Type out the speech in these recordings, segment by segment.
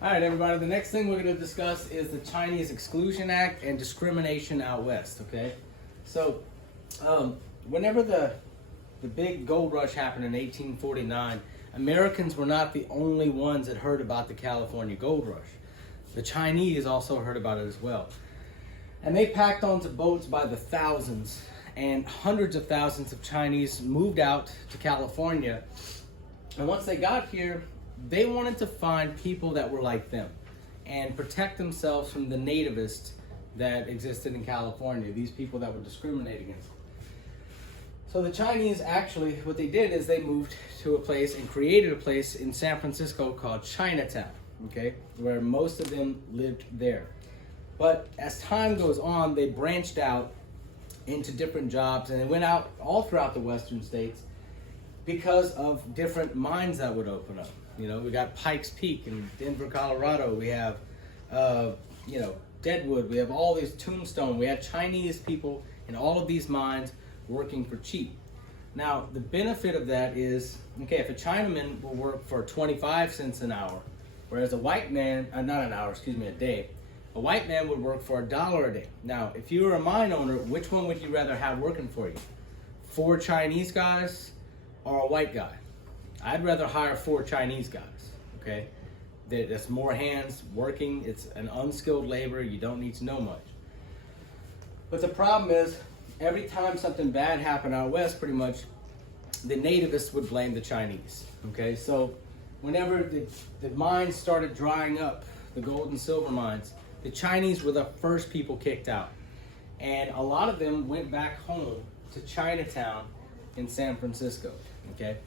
All right, everybody, the next thing we're going to discuss is the Chinese Exclusion Act and discrimination out west, okay? So, whenever the big gold rush happened in 1849, Americans were not the only ones that heard about the California gold rush. The Chinese also heard about it as well. And they packed onto boats by the thousands, and hundreds of thousands of Chinese moved out to California. And once they got here, they wanted to find people that were like them and protect themselves from the nativists that existed in California, these people that were discriminated against. So the Chinese actually, what they did is they moved to a place and created a place in San Francisco called Chinatown, okay, where most of them lived there. But as time goes on, they branched out into different jobs, and they went out all throughout the western states because of different mines that would open up. You know, we got Pikes Peak in Denver, Colorado. We have, Deadwood. We have all these Tombstone. We had Chinese people in all of these mines working for cheap. Now, the benefit of that is, okay, if a Chinaman will work for 25 cents an hour, whereas a white man, a day, a white man would work for $1 a day. Now, if you were a mine owner, which one would you rather have working for you? 4 Chinese guys or a white guy? I'd rather hire 4 Chinese guys, okay? That's more hands working. It's an unskilled labor. You don't need to know much. But the problem is, every time something bad happened out west, pretty much, the nativists would blame the Chinese, okay? So whenever the mines started drying up, the gold and silver mines, the Chinese were the first people kicked out. And a lot of them went back home to Chinatown in San Francisco, okay?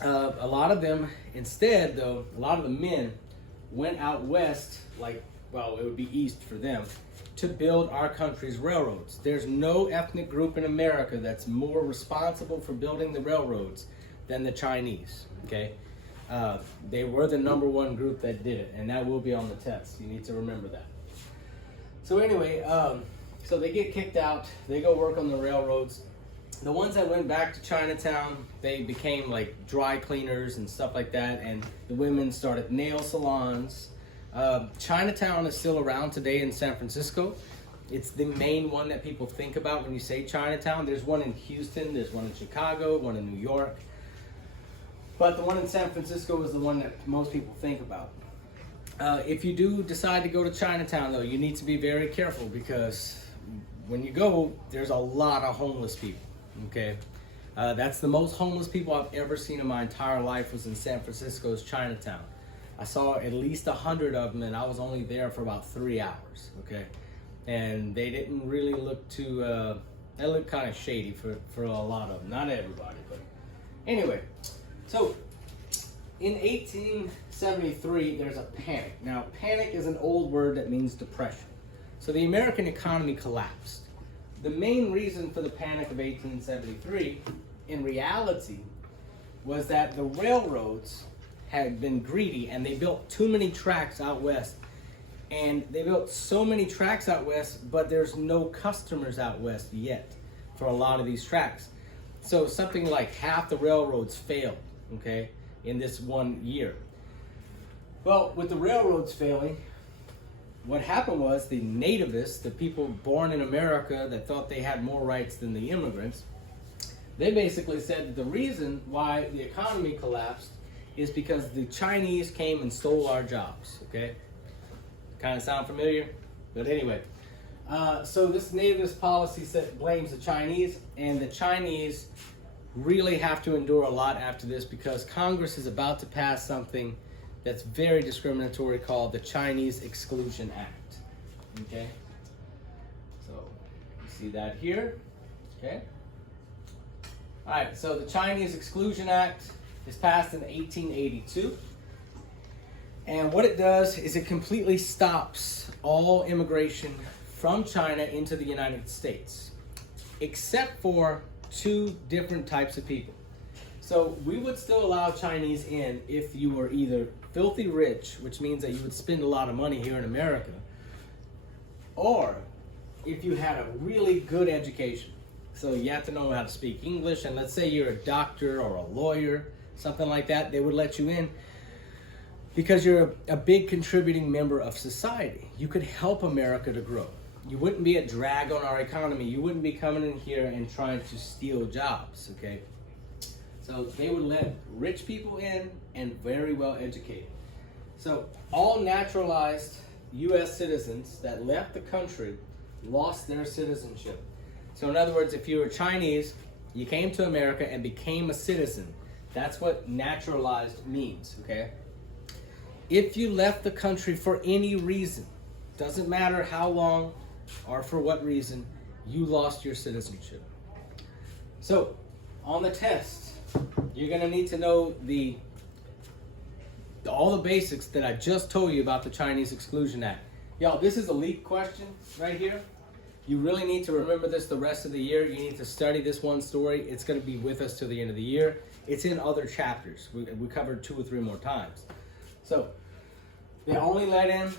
A lot of them, instead though, a lot of the men went out west, it would be east for them, to build our country's railroads. There's no ethnic group in America that's more responsible for building the railroads than the Chinese, okay? They were the #1 group that did it, and that will be on the test. You need to remember that. So anyway, so they get kicked out, they go work on the railroads. The ones that went back to Chinatown, they became like dry cleaners and stuff like that, and the women started nail salons. Chinatown is still around today in San Francisco. It's the main one that people think about when you say Chinatown. There's one in Houston, there's one in Chicago, one in New York. But the one in San Francisco is the one that most people think about. If you do decide to go to Chinatown, though, you need to be very careful, because when you go, there's a lot of homeless people. Okay, that's the most homeless people I've ever seen in my entire life was in San Francisco's Chinatown. I saw at least 100 of them, and I was only there for about 3 hours. Okay, and they didn't really look too. They looked kind of shady for a lot of them. Not everybody, but anyway. So in 1873, there's a panic. Now, panic is an old word that means depression. So the American economy collapsed. The main reason for the panic of 1873, in reality, was that the railroads had been greedy and they built too many tracks out west. And they built so many tracks out west, but there's no customers out west yet for a lot of these tracks. So something like half the railroads failed, okay, in this one year. Well, with the railroads failing, what happened was the nativists, the people born in America that thought they had more rights than the immigrants, they basically said that the reason why the economy collapsed is because the Chinese came and stole our jobs, okay? Kind of sound familiar? But anyway, so this nativist policy blames the Chinese, and the Chinese really have to endure a lot after this, because Congress is about to pass something that's very discriminatory called the Chinese Exclusion Act, okay? So you see that here, okay? All right, so the Chinese Exclusion Act is passed in 1882. And what it does is it completely stops all immigration from China into the United States, except for 2 different types of people. So we would still allow Chinese in if you were either filthy rich, which means that you would spend a lot of money here in America, or if you had a really good education. So you have to know how to speak English, and let's say you're a doctor or a lawyer, something like that, they would let you in. Because you're a big contributing member of society. You could help America to grow. You wouldn't be a drag on our economy. You wouldn't be coming in here and trying to steal jobs, okay? So they would let rich people in and very well educated. So all naturalized U.S. citizens that left the country lost their citizenship. So in other words, if you were Chinese, you came to America and became a citizen. That's what naturalized means, okay? If you left the country for any reason, doesn't matter how long or for what reason, you lost your citizenship. So on the test, you're gonna need to know all the basics that I just told you about the Chinese Exclusion Act. Y'all, this is a leak question right here. You really need to remember this the rest of the year. You need to study this one story. It's going to be with us till the end of the year. It's in other chapters. We covered 2 or 3 more times. So they only let in,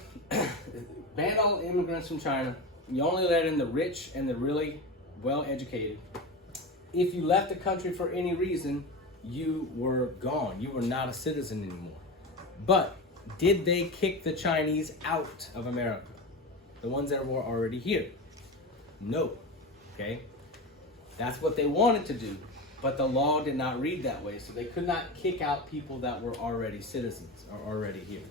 banned all immigrants from China. You only let in the rich and the really well-educated. If you left the country for any reason, you were gone. You were not a citizen anymore. But did they kick the Chinese out of America? The ones that were already here? No. Okay? That's what they wanted to do. But the law did not read that way. So they could not kick out people that were already citizens or already here.